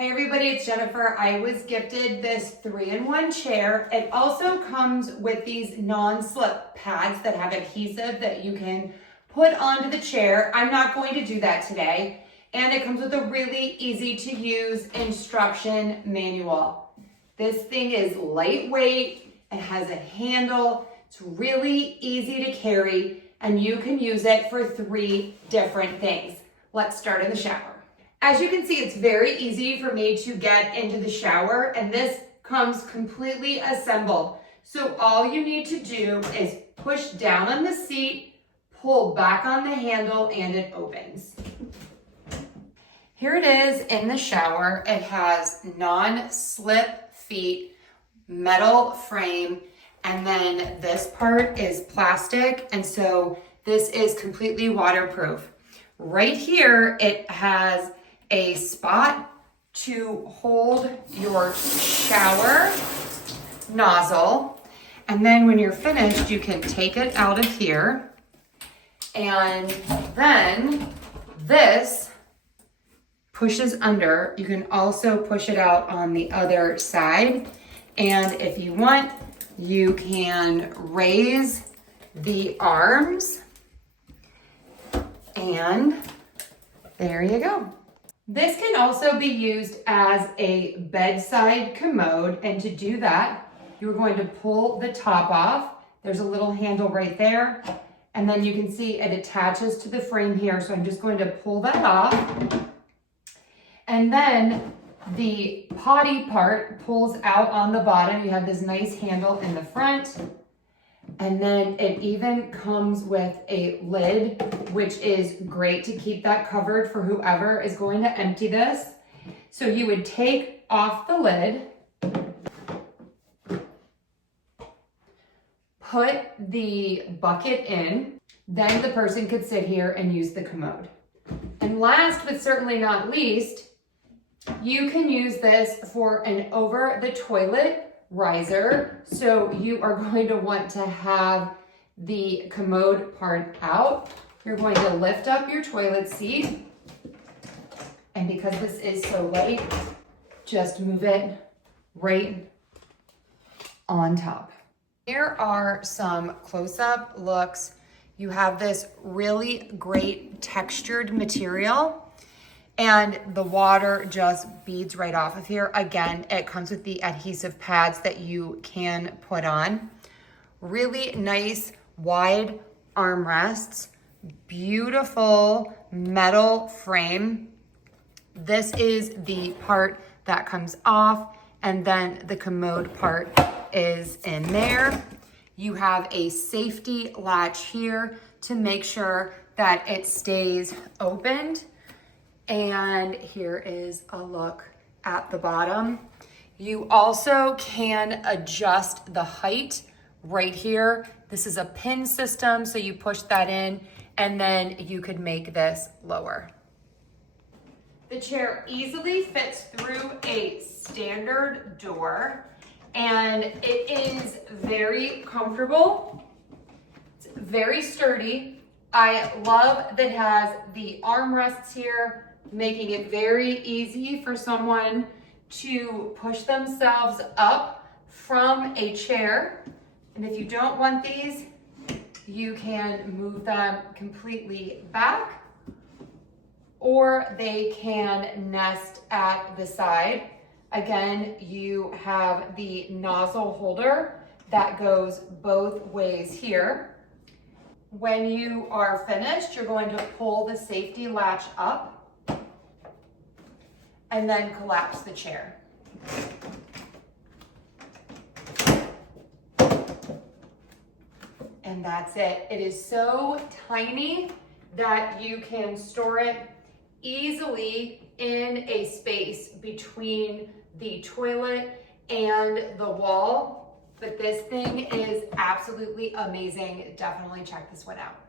Hi everybody, it's Jennifer. I was gifted this 3-in-1 chair. It also comes with these non-slip pads that have adhesive that you can put onto the chair. I'm not going to do that today. And it comes with a really easy to use instruction manual. This thing is lightweight, it has a handle, it's really easy to carry, and you can use it for 3 different things. Let's start in the shower. As you can see, it's very easy for me to get into the shower, and this comes completely assembled. So all you need to do is push down on the seat, pull back on the handle, and it opens. Here it is in the shower. It has non-slip feet, metal frame, and then this part is plastic, and so this is completely waterproof. Right here, it has a spot to hold your shower nozzle, and then when you're finished, you can take it out of here, and then this pushes under. You can also push it out on the other side, and if you want, you can raise the arms, and there you go. This can also be used as a bedside commode, and to do that, you're going to pull the top off. There's a little handle right there, and then you can see it attaches to the frame here, so I'm just going to pull that off. And then the potty part pulls out on the bottom. You have this nice handle in the front. And then it even comes with a lid, which is great to keep that covered for whoever is going to empty this. So you would take off the lid, put the bucket in, then the person could sit here and use the commode. And last but certainly not least, you can use this for an over the toilet riser. So you are going to want to have the commode part out. You're going to lift up your toilet seat, and because this is so light, just move it right on top. Here are some close-up looks. You have this really great textured material, and the water just beads right off of here. Again, it comes with the adhesive pads that you can put on. Really nice wide armrests, beautiful metal frame. This is the part that comes off, and then the commode part is in there. You have a safety latch here to make sure that it stays opened. And here is a look at the bottom. You also can adjust the height right here. This is a pin system, so you push that in, and then you could make this lower. The chair easily fits through a standard door, and it is very comfortable. It's very sturdy. I love that it has the armrests here, making it very easy for someone to push themselves up from a chair. And if you don't want these, you can move them completely back, or they can nest at the side. Again, you have the nozzle holder that goes both ways here. When you are finished, you're going to pull the safety latch up and then collapse the chair. And that's it. It is so tiny that you can store it easily in a space between the toilet and the wall. But this thing is absolutely amazing. Definitely check this one out.